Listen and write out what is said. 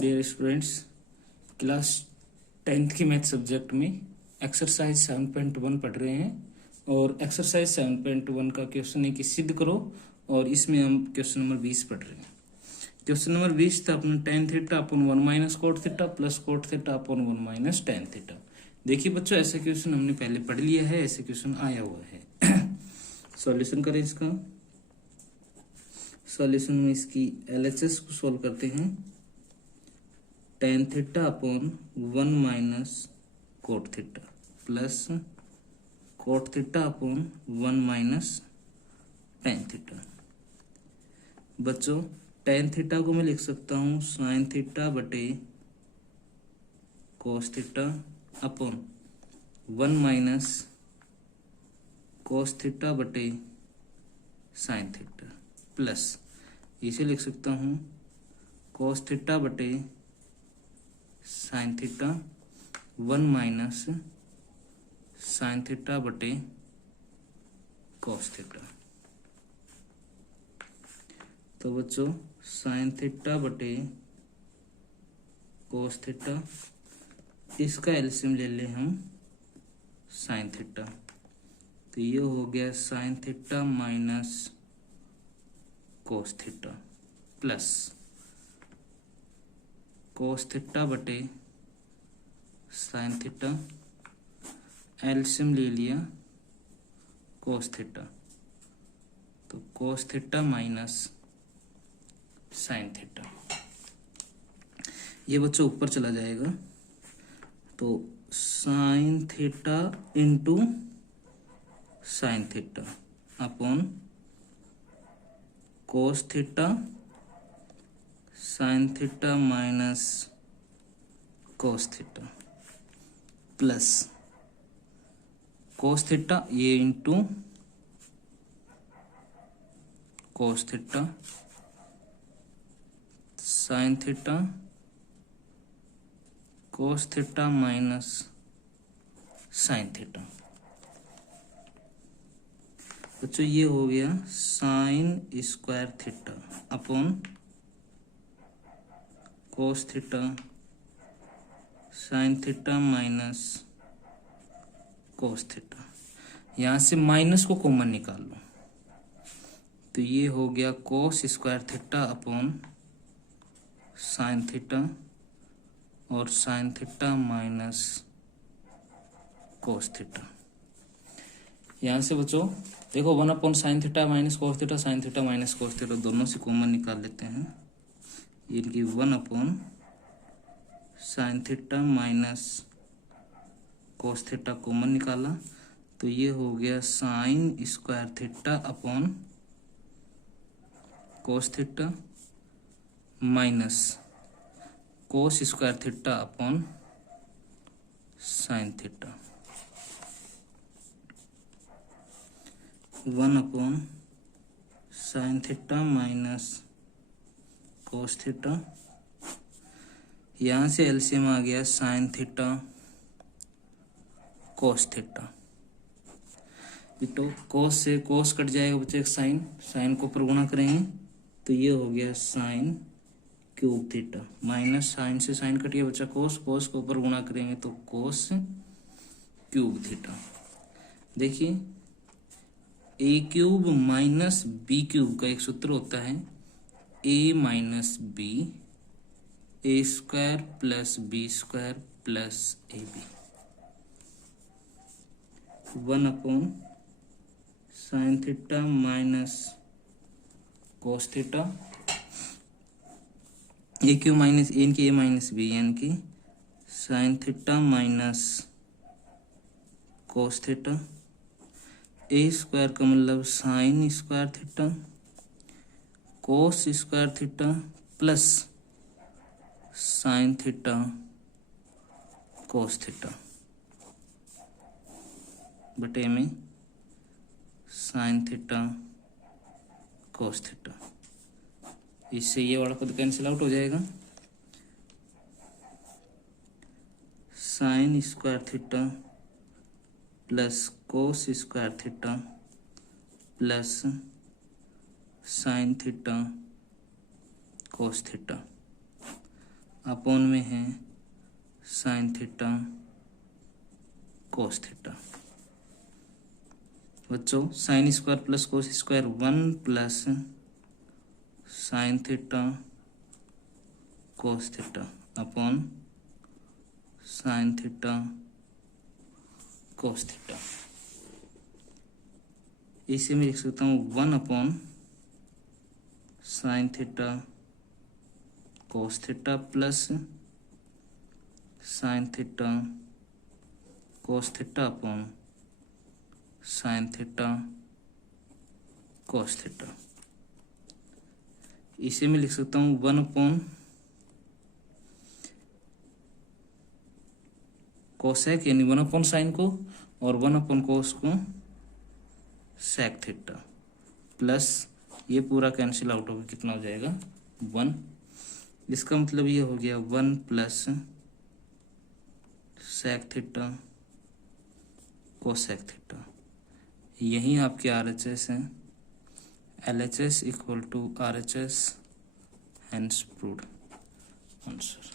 Dear students, class 10th की math subject में exercise 7.1 पढ़ रहे हैं। और एक्सरसाइज 7.1 का क्वेश्चन है कि सिद्ध करो। और इसमें हम क्वेश्चन नंबर 20 पढ़ रहे हैं। क्वेश्चन नंबर 20 था अपना tan theta upon 1 minus cot theta plus cot theta upon 1 minus tan theta. देखिए बच्चों, ऐसा क्वेश्चन हमने पहले पढ़ लिया है, ऐसे क्वेश्चन आया हुआ है। सॉल्यूशन करें इसका। सॉल्यूशन में इसकी LHS को सोल्व करते हैं। Tan theta upon 1 minus cot theta plus cot theta upon 1 minus tan theta. बच्चों, टेन थीटा को मैं लिख सकता हूँ साइन थीटा बटे cos theta upon 1 minus cos theta बटे साइन थीटा प्लस इसे लिख सकता हूँ कोस थीटा बटे sine theta 1 minus sine theta बटे कोस थीटा। तो बच्चों, साइन थीटा बटे कोस थीटा, इसका एलसीएम ले लें हम साइन थीटा। तो ये हो गया sine theta minus cos theta plus cos theta बटे साइन थीटा, एलसीएम ले लिया कोस थीटा। तो cos theta minus sine theta, ये बच्चों ऊपर चला जाएगा। तो sine theta into sine theta upon cos theta sine theta minus cos theta plus cos theta ये into cos theta sine theta cos theta minus sine theta. बच्चों, ये हो गया sine square theta upon cos theta sine theta minus cos theta. यहाँ से minus को common निकाल लो। तो ये हो गया cos square theta upon sine theta और sine theta minus cos theta. यहाँ से बच्चों देखो 1 upon sine theta minus cos theta, sine theta minus cos theta, दोनों से कॉमन निकाल लेते हैं। इनकी 1 upon sine theta minus cos theta common निकाला। तो ये हो गया sine square theta upon cos theta minus cos square theta upon sine theta. 1 upon sine theta minus cos theta, यहाँ से एलसीएम आ गया साइन थीटा कोस थीटा। तो कोस से कोस कट जाएगा बच्चे, साइन साइन को ऊपर गुणा करेंगे तो ये हो गया sine cube theta minus sine से साइन कट गया बच्चा कोस, कोस को ऊपर गुणा करेंगे तो कोस क्यूब थीटा। देखिए A cube minus B cube का एक सूत्र होता है A minus B A square plus B square plus A B. 1 upon sine theta minus cos theta, A cube minus A इनकी ए माइनस बी यानी कि sine theta minus cos theta, A square का मतलब sine square theta cos square theta plus sine theta cos theta बटे में sign theta cos theta. इससे ये वाला पद कैंसिल आउट हो जाएगा। साइन स्क्वायर थीटा प्लस कोस square theta plus sine theta cos theta upon में है साइन थीटा कोस थीटा। बच्चों sine square plus cos square 1 plus sine theta cos theta upon sine theta cos theta. इसे मैं लिख सकता हूँ 1 upon sine theta cos theta plus sine theta cos theta upon sine theta cos theta. इसे मैं लिख सकता हूँ 1 अपॉन कोसेक यानी 1 अपॉन साइन को और 1 अपॉन कोस को सेक थीटा प्लस ये पूरा कैंसिल आउट होकर कितना हो जाएगा 1। इसका मतलब ये हो गया 1 plus sec theta cosec theta. यही आपके RHS हैं। LHS equal to RHS, hence proved answer.